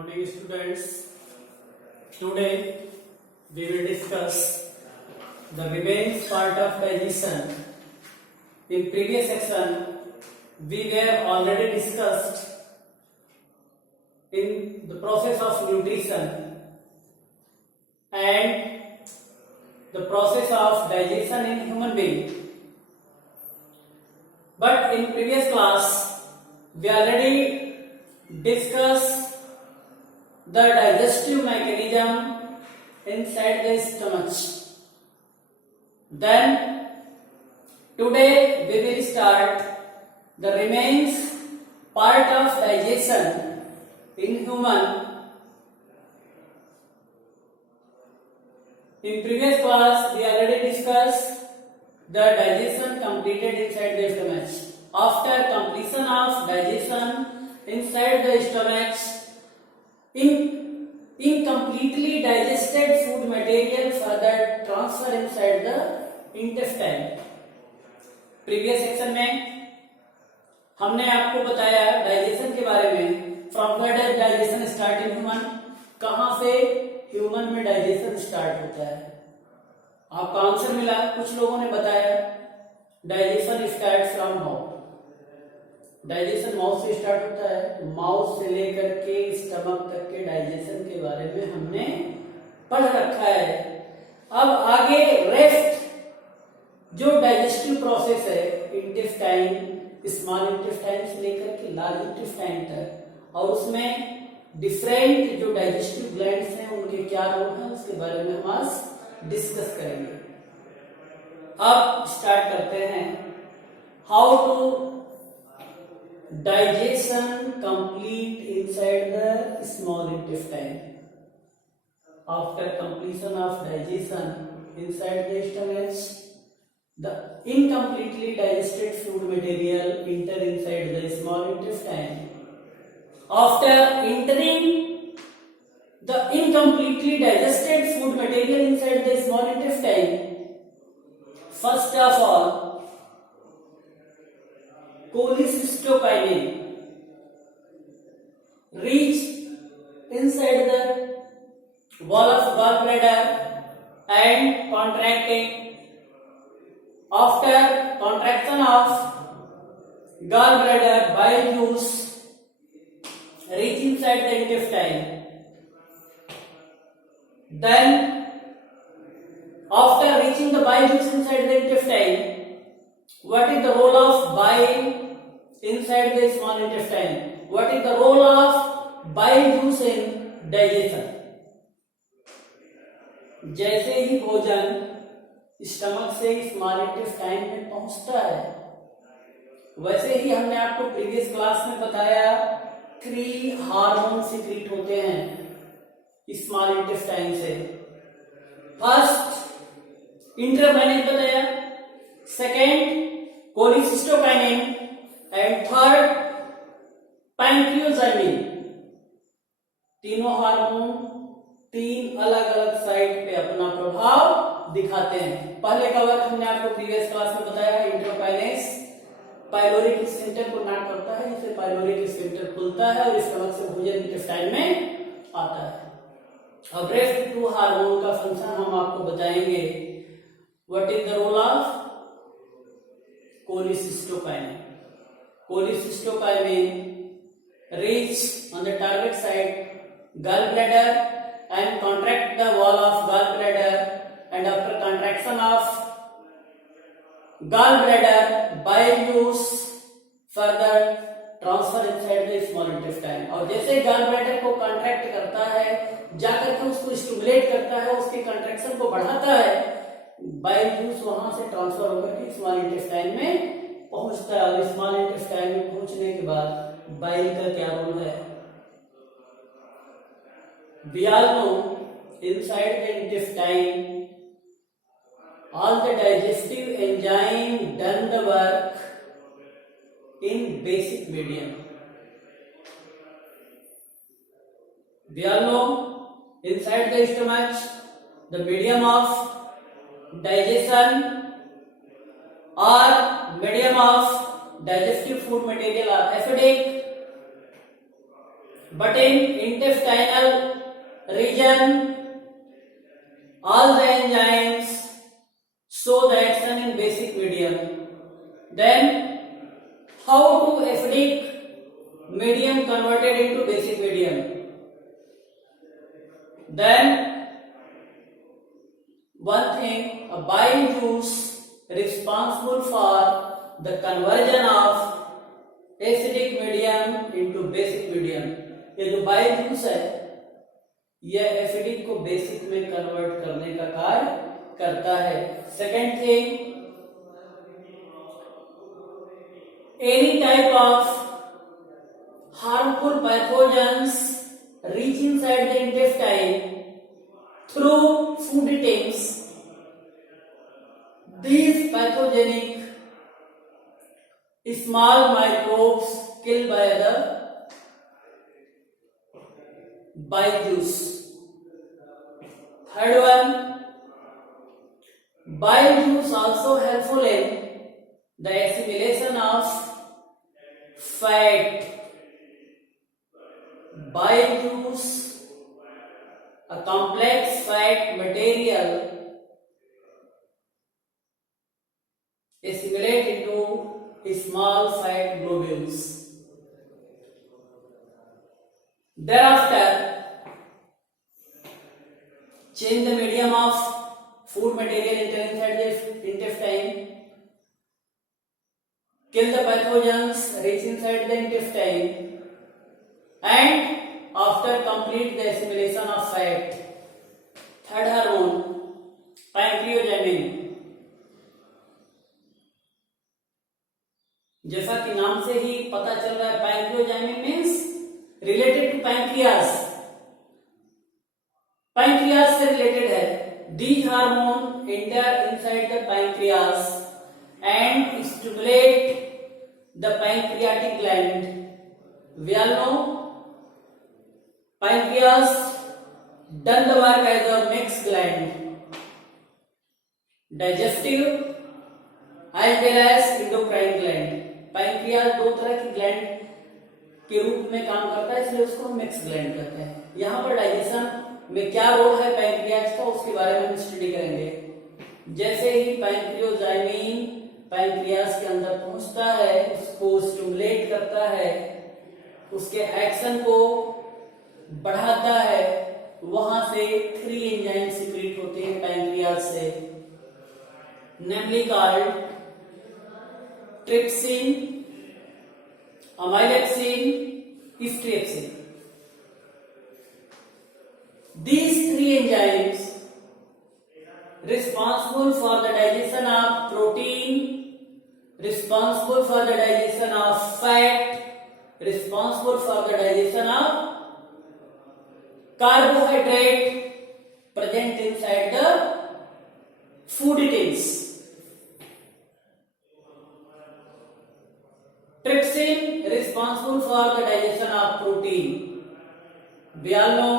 morning students. Today we will discuss the remains part of digestion. In previous section we were already discussed in the process of nutrition and the process of digestion in human being. But in previous class we already discussed the digestive mechanism inside the stomach. Then today we will start the remains part of digestion in human. In previous class we already discussed the digestion completed inside the stomach. After completion of digestion inside the stomach, incompletely digested food material further transfer inside the intestine. Previous section में हमने आपको बताया digestion के बारे में, from where does digestion start in human, कहां से ह्यूमन में डाइजेशन स्टार्ट होता है. आपका आंसर मिला. कुछ लोगों ने बताया digestion start from mouth. Digestion mouth से स्टार्ट होता है. माउथ से लेकर के स्टमक तक के डाइजेशन के बारे में हमने पढ़ रखा है. अब आगे रेस्ट जो डाइजेस्टिव प्रोसेस है, इंटेस्टाइन, स्मॉल इंटेस्टाइन से लेकर के लार्ज इंटेस्टाइन तक, और उसमें डिफरेंट जो डाइजेस्टिव ग्लैंड्स हैं उनके क्या रोल है उसके बारे में हम आज डिस्कस करेंगे. अब स्टार्ट करते हैं. How to digestion complete inside the small intestine. After completion of digestion inside the stomach, the incompletely digested food material enter inside the small intestine. After entering the incompletely digested food material inside the small intestine, first of all cholecystokinin reach inside the wall of gallbladder and contracting. After contraction of gallbladder, bile juice reach inside the intestine. Then after reaching the bile juice inside the intestine, what is the role of bile inside the small intestine? What is the role of bile juice in digestion? जैसे ही भोजन स्टमक से small intestine में पहुंचता है, वैसे ही हमने आपको previous class में बताया 3 हार्मोन सीक्रेट होते हैं स्मॉल इंटेस्टाइन से. फर्स्ट इंट्रामाइनस बताया, second cholecystokinin and third pancreozymin. तीनों हार्मोन 3 अलग अलग साइट पे अपना प्रभाव दिखाते हैं. पहले का वर्क हमने आपको प्रीवियस क्लास में बताया. इंट्रोपाइनेस पाइलोरिक स्फिंक्टर को नॉट करता है, जिससे पाइलोरिक स्फिंक्टर खुलता है और स्टमक से भोजन इंटेस्टाइन में आता है. अब रेस्ट 2 हार्मोन का फंक्शन हम आपको बताएंगे. What is the role of cholecystokinin? Cholecystokinin reach on the target site gallbladder and contract the wall of gallbladder, and after contraction of gallbladder, bile juice further transfer inside the small intestine. और जैसे gallbladder को contract करता है, जाकर के उसको stimulate करता है, उसके contraction को बढ़ाता है, बाइल जूस वहां से ट्रांसफर होकर के स्मॉल इंटेस्टाइन में पहुंचता है. और स्मॉल इंटेस्टाइन में पहुंचने के बाद बाइल का क्या रोल है? We all know inside the intestine all the digestive enzyme done the work in basic medium. We all know inside the stomach the medium of digestion or medium of digestive food material are acidic but in intestinal region all the enzymes show the action in basic medium. Then how to acidic medium converted into basic medium? Then one thing, a bile juice responsible for the conversion of acidic medium into basic medium. ये जो bile juice है यह एसिडिक को बेसिक में कन्वर्ट करने का कार्य करता है. Second thing, any type of harmful pathogens reach inside the intestine through food items. These pathogenic small microbes killed by the bile juice. Third one, bile juice also helpful in the assimilation of fat. Bile juice, a complex fat material, assimilate into small fat globules. Thereafter, change the medium of food material entering inside the intestine, kill the pathogens reach inside the intestine, and after complete the assimilation of fat, third hormone, pancreogenin. जैसा कि नाम से ही पता चल रहा है, pancreozymin means related to pancreas, pancreas से related है. These hormone enter inside the pancreas and stimulate the pancreatic gland. We all know pancreas done the work as a mix gland, digestive as well as endocrine gland. Pancreas दो तरह की ग्लैंड के रूप में काम करता है, इसलिए उसको मिक्स ग्लैंड कहते हैं. यहाँ पर डाइजेशन में क्या रोल है पैंक्रियास का, उसके बारे में हम स्टडी करेंगे. जैसे ही पैंक्रियोजाइमिन पैंक्रियास के अंदर पहुंचता है, उसको स्टिमुलेट करता है, उसके एक्शन को बढ़ाता है, वहां से 3 एंजाइम सीक्रेट होते हैं पैंक्रियास से, namely called trypsin, amylexin, strepsin. These 3 enzymes responsible for the digestion of protein, responsible for the digestion of fat, responsible for the digestion of carbohydrate present inside the food items. Trypsin responsible for the digestion of protein. We all know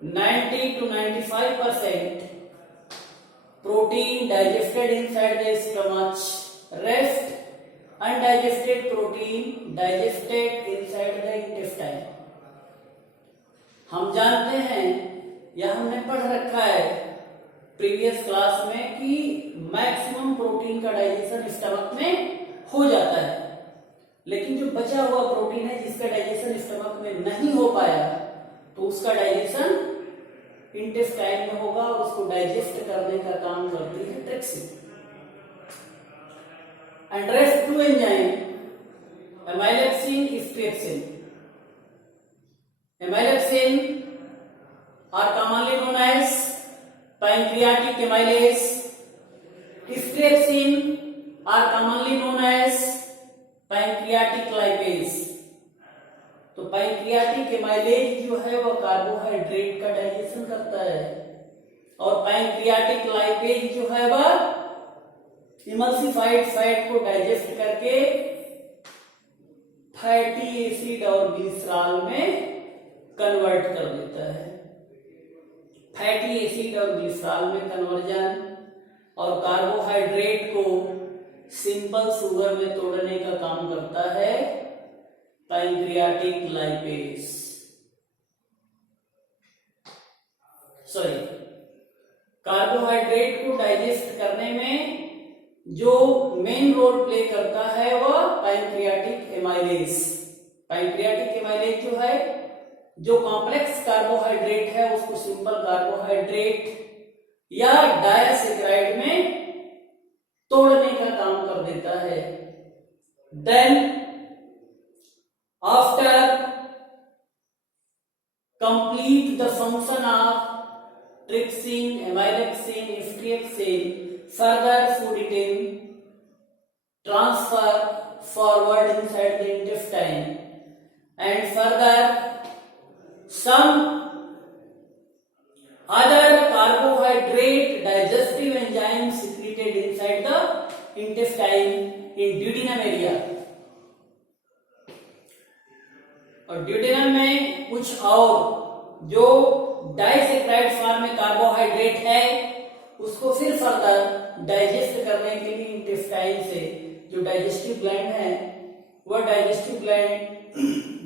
90 to 95% protein digested inside the stomach. Rest undigested protein digested inside the intestine. हम जानते हैं या हमने पढ़ रखा है previous class में कि मैक्सिमम प्रोटीन का डाइजेशन स्टमक में हो जाता है, लेकिन जो बचा हुआ प्रोटीन है जिसका डाइजेशन स्टमक में नहीं हो पाया, तो उसका डाइजेशन इंटेस्टाइन में होगा और उसको डाइजेस्ट करने का काम करती है trypsin. And rest 2 enzyme, amylexin, strepsin. Amylexin are commonly known as pancreatic amylase. Strepsin are commonly known as pancreatic lipase. तो पैंक्रियाटिक एमाइलेज जो है वह कार्बोहाइड्रेट का डाइजेशन करता है, और पैंक्रियाटिक लाइपेज जो है वह इमल्सिफाइड फैट को डाइजेस्ट करके फैटी एसिड और ग्लिसरॉल में कन्वर्ट कर देता है. फैटी एसिड और ग्लिसरॉल में कन्वर्जन और कार्बोहाइड्रेट को सिंपल शुगर में तोड़ने का काम करता है पैंक्रियाटिक लाइपेज, सॉरी, कार्बोहाइड्रेट को डाइजेस्ट करने में जो मेन रोल प्ले करता है वह पैंक्रियाटिक एमाइलेज। पैंक्रियाटिक एमाइलेज जो है, जो कॉम्प्लेक्स कार्बोहाइड्रेट है उसको सिंपल कार्बोहाइड्रेट या डायसैकराइड में तोड़ने का काम कर देता है। Then after complete the function of trypsin, amylexin, ftxin, further food eating transfer forward inside the intestine, and further some other carbohydrate digestive enzymes secreted inside the intestine in duodenum area. और ड्यूडेनम में कुछ और जो disaccharide form में कार्बोहाइड्रेट है उसको फिर further digest करने के लिए इंटेस्टाइन से जो डाइजेस्टिव ग्लैंड है वह digestive gland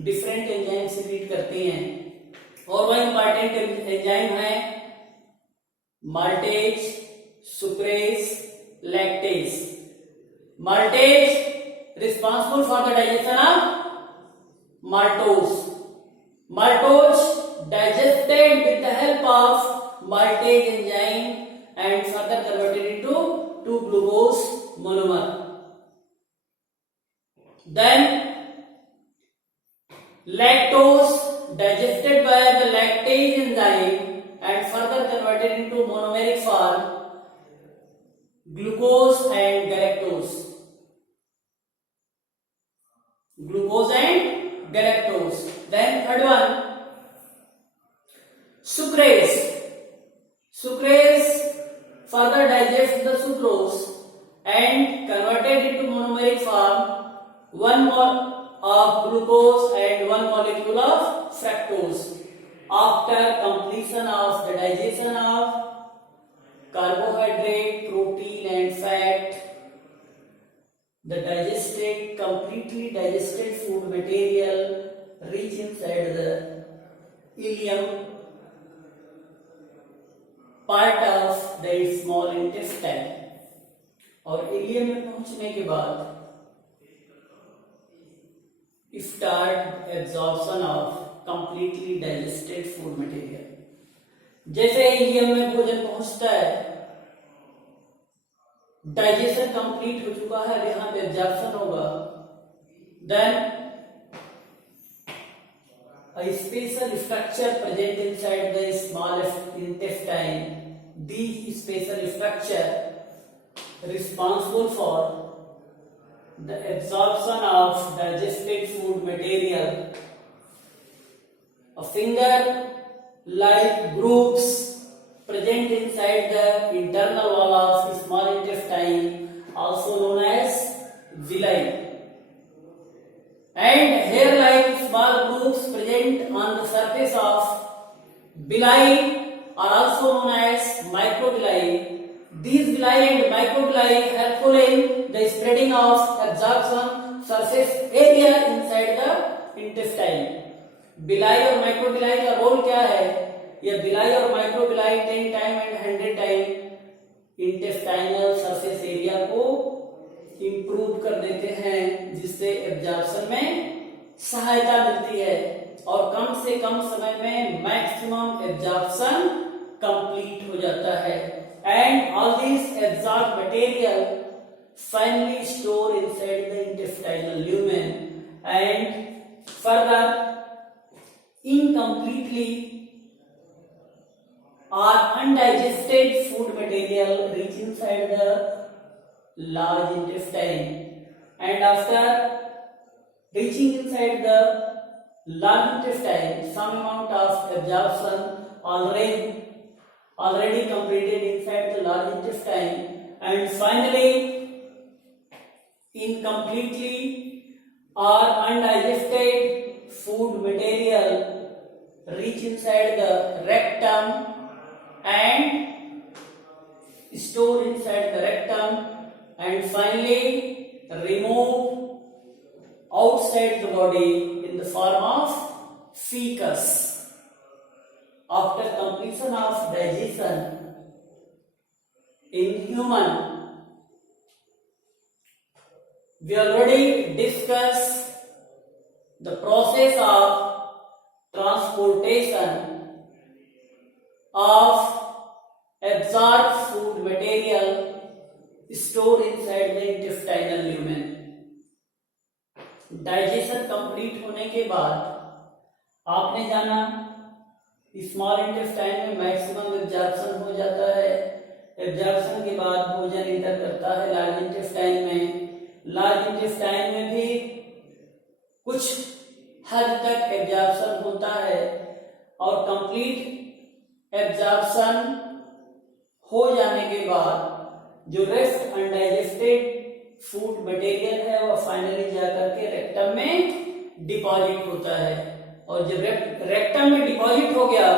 different enzyme secret करते हैं, और वह इंपॉर्टेंट एंजाइम है maltase, sucrase, lactase. Maltase responsible for the digestion of maltose. Maltose digested with the help of maltase enzyme and further converted into 2-glucose monomer. Then lactose digested by the lactase enzyme and further converted into monomeric form glucose and galactose. Glucose and galactose. Then third one, sucrase. Sucrase further digests the sucrose and converted into monomeric form 1 mole of glucose and 1 molecule of fructose. After completion of the digestion of carbohydrate, protein and fat, the completely digested food material reach inside the ileum part of the small intestine, और इलियम में पहुंचने के बाद start absorption of completely digested food material. जैसे इलियम में भोजन पहुंचता है, डाइजेशन कंप्लीट हो चुका है, यहाँ पे एब्जॉर्प्शन होगा, then a special structure present inside the small intestine. These special structure responsible for the absorption of digested food material. A finger-like groups present inside the internal wall of small intestine, also known as villi, and hair-like small groups present on the surface of villi are also known as microvilli. These villi and microvilli helpful in the spreading of absorption surface area inside the intestine. villi और microvilli का रोल क्या है? यह villi और microvilli 10 time and 100 time intestinal surface area को इंप्रूव कर देते हैं, जिससे एब्जॉर्प्शन में सहायता मिलती है और कम से कम समय में मैक्सिमम एब्जॉर्प्शन कंप्लीट हो जाता है. And all this absorb material finally store inside the intestinal lumen and further incompletely or undigested food material reach inside the large intestine, and after reaching inside the large intestine some amount of absorption already completed inside the large intestine, and finally incompletely or undigested food material reach inside the rectum and store inside the rectum, and finally remove outside the body in the form of fecus. After completion of digestion in human, we already discussed the process of transportation of absorbed food material stored inside the intestinal lumen. Digestion complete होने के बाद आपने जाना small intestine में maximum absorption हो जाता है। एब्जॉर्प्शन के बाद भोजन इंटर करता है लार्ज इंटेस्टाइन में। लार्ज इंटेस्टाइन में भी कुछ हद तक एब्जॉर्प्शन होता है और कंप्लीट एब्जॉर्प्शन हो जाने के बाद जो रेस्ट अनडाइजेस्टेड फूड मटेरियल है वो फाइनली जाकर के रेक्टम में डिपॉजिट होता है। और जब रेक्टम में डिपॉजिट हो गया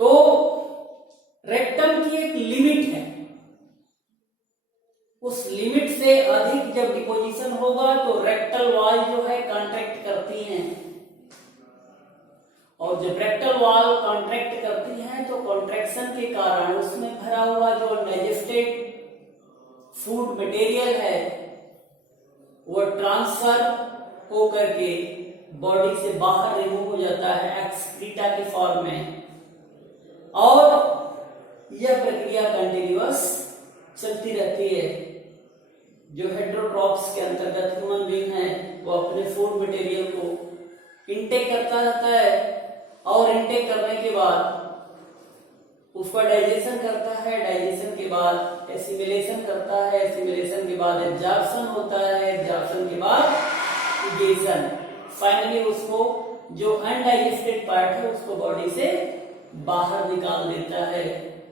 तो रेक्टम की एक लिमिट है, उस लिमिट से अधिक जब डिपोजिशन होगा तो रेक्टल वॉल जो है कॉन्ट्रैक्ट करती हैं, और जब रेक्टल वॉल कॉन्ट्रैक्ट करती हैं तो कॉन्ट्रैक्शन के कारण उसमें भरा हुआ जो अनडाइजेस्टेड फूड मटेरियल है वो ट्रांसफर हो करके बॉडी से बाहर रिमूव हो जाता है एक्सक्रीटा के फॉर्म में, और यह प्रक्रिया कंटिन्यूअस चलती रहती है। जो हेटेरोट्रॉप्स के अंतर्गत ह्यूमन बीइंग है वो अपने फूड मटेरियल को इनटेक करता रहता है और इनटेक करने के बाद उसका डाइजेशन करता है, डाइजेशन के बाद एसिमिलेशन करता है, एसिमिलेशन के बाद एब्जॉर्प्शन होता है, एब्जॉर्प्शन के बाद डाइजेशन, फाइनली उसको जो अनडाइजेस्टेड पार्ट है उसको बॉडी से बाहर निकाल देता है।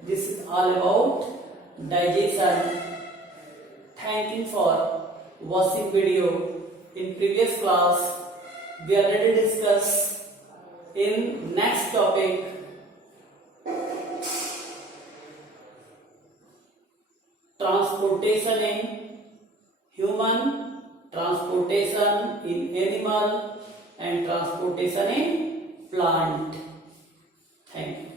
This is all about digestion. Thank you for watching video. In previous class we already discussed in next topic transportation in human, transportation in animal and transportation in plant. Thank you.